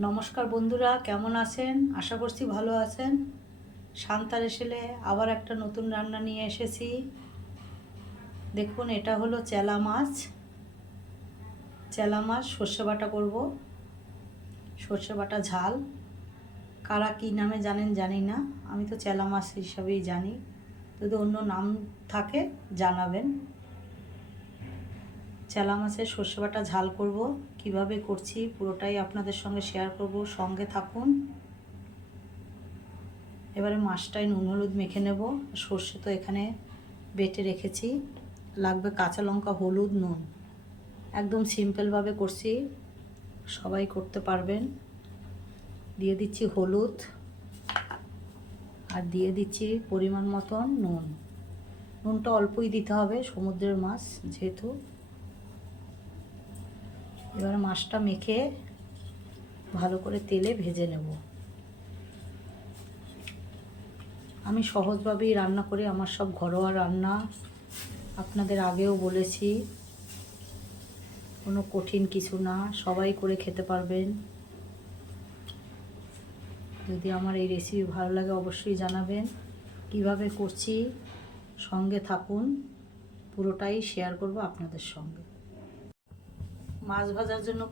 নমস্কার বন্ধুরা, কেমন আছেন? আশা করছি ভালো আছেন। শান্তার এসেলে আবার একটা নতুন রান্না নিয়ে এসেছি। দেখুন, এটা হলো চেলা মাছ। চেলা মাছ, সর্ষে বাটা করব। সর্ষে বাটা ঝাল। কারা কী নামে জানেন, জানি না। আমি তো চেলা মাছ হিসাবেই জানি। যদি অন্য নাম থাকে, জানাবেন। চেলা মাছের সর্ষে বাটা ঝাল করব। কীভাবে করছি পুরোটাই আপনাদের সঙ্গে শেয়ার করব, সঙ্গে থাকুন। এবারে মাছটায় নুন, হলুদ মেখে নেব। সর্ষে তো এখানে বেটে রেখেছি। লাগবে কাঁচা লঙ্কা, হলুদ, নুন। একদম সিম্পলভাবে করছি। সবাই করতে পারবেন। দিয়ে দিচ্ছি হলুদ। আর দিয়ে দিচ্ছি পরিমাণ মতন নুন। নুনটা অল্পই দিতে হবে সমুদ্রের মাছ, যেহেতু এবার মাছটা মেখে ভালো করে তেলে ভেজে নেব। আমি সহজভাবেই রান্না করি আমার সব ঘরোয়া রান্না আপনাদের আগেও বলেছি, কোনো কঠিন কিছু না, সবাই করে খেতে পারবেন। যদি আমার এই রেসিপি ভালো লাগে অবশ্যই জানাবেন। কীভাবে করছি সঙ্গে থাকুন, পুরোটাই শেয়ার করব আপনাদের সঙ্গে। মাছ ভাজার জন্য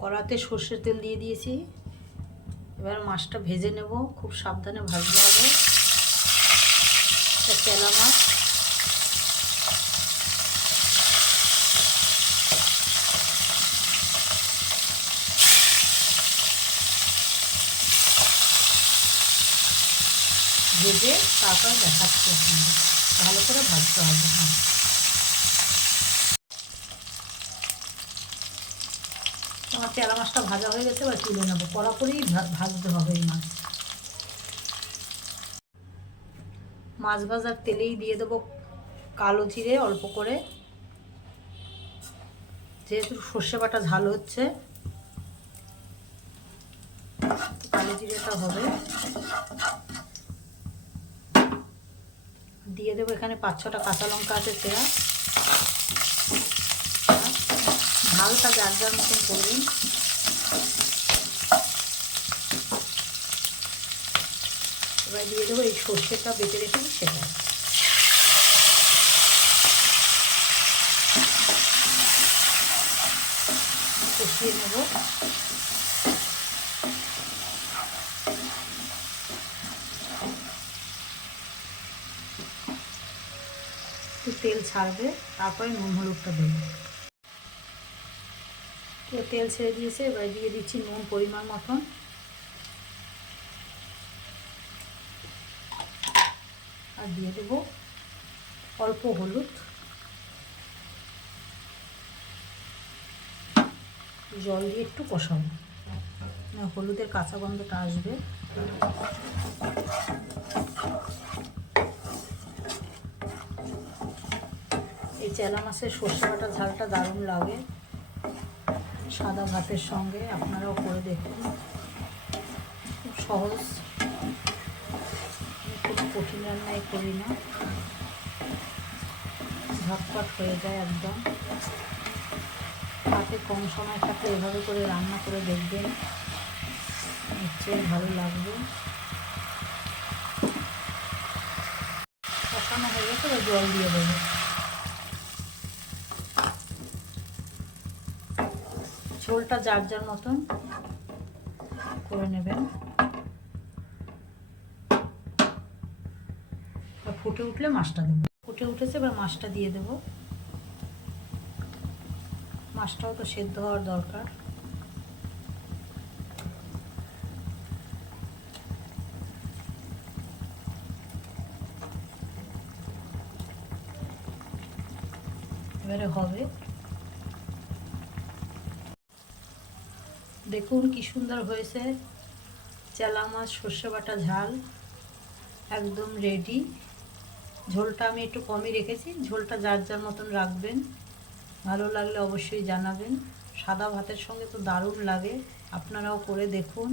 কড়াতে সর্ষের তেল দিয়ে দিয়েছি। এবার মাছটা ভেজে নেব, খুব সাবধানে ভাজতে হবে। একটা মাছ। ভেজে তারপর দেখাচ্ছি ভালো করে ভাজতে হবে চেরা মাছটা ভাজা হয়ে গেছে, এবার তুলে নেব। কড়াকড়ি ভাজতে হবে এই মাছ। মাছ ভাজার তেলেই দিয়ে দেবো কালো জিরে অল্প করে। যেহেতু সর্ষে বাটা ঝাল হচ্ছে, কালো জিরেটা হবে। দিয়ে দেবো এখানে পাঁচ ছটা কাঁচা লঙ্কা আছে চেরা ঝালটা যার যার মতন করবেন এবার দিয়ে দেবো এই সর্ষেটা বেটে রেখেছি সেটা। কষিয়ে নেব। একটু তেল ছাড়বে, তারপরে নুন, হলুদটা দেবো। পুরো তেল ছেড়ে দিয়েছে, এবার দিয়ে দিচ্ছি নুন পরিমাণ মতন। আর দিয়ে দেবো অল্প হলুদ। জল দিয়ে একটু কষাবো। হলুদের কাঁচা গন্ধটা আসবে। এই চেলা মাছের সর্ষে বাটা ঝালটা দারুণ লাগে। সাদা ভাতের সঙ্গে আপনারাও করে দেখুন। খুব সহজ। খুব কঠিন রান্নাই করি না। ঝটপট হয়ে যায় একদম। হাতে কম সময় থাকলে এভাবে করে রান্না করে দেখবেন। নিশ্চয়ই ভালো লাগবে। কষানো হয়ে গেছে জল দিয়ে দেবো। ঝোলটা যার যার মতন করে নেবেন। ফুটে উঠলে মাছটা দেবো। ফুটে উঠেছে, এবার মাছটা দিয়ে দেব। মাছটাও তো সেদ্ধ হওয়ার দরকার। এবারে হবে। দেখুন কি সুন্দর হয়েছে। চেলা মাছ, সর্ষে বাটা ঝাল, একদম রেডি ঝোলটা আমি একটু কমই রেখেছি। ঝোলটা যার যার মতন রাখবেন। ভালো লাগলে অবশ্যই জানাবেন। সাদা ভাতের সঙ্গে তো দারুণ লাগে। আপনারাও করে দেখুন।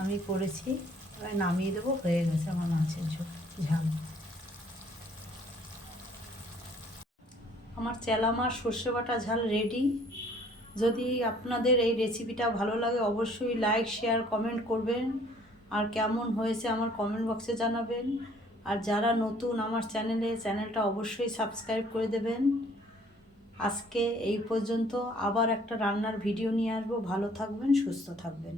আমি করেছি। এবার নামিয়ে দেবো। হয়ে গেছে আমার মাছের ঝোল, ঝাল। আমার চেলা মাছ, সর্ষে বাটা ঝাল রেডি যদি আপনাদের এই রেসিপিটা ভালো লাগে, অবশ্যই লাইক শেয়ার কমেন্ট করবেন। আর কেমন হয়েছে আমার কমেন্ট বক্সে জানাবেন। আর যারা নতুন আমার চ্যানেলে চ্যানেলটা অবশ্যই সাবস্ক্রাইব করে দেবেন। আজকে এই পর্যন্ত আবার একটা রান্নার ভিডিও নিয়ে আসব। ভালো থাকবেন, সুস্থ থাকবেন।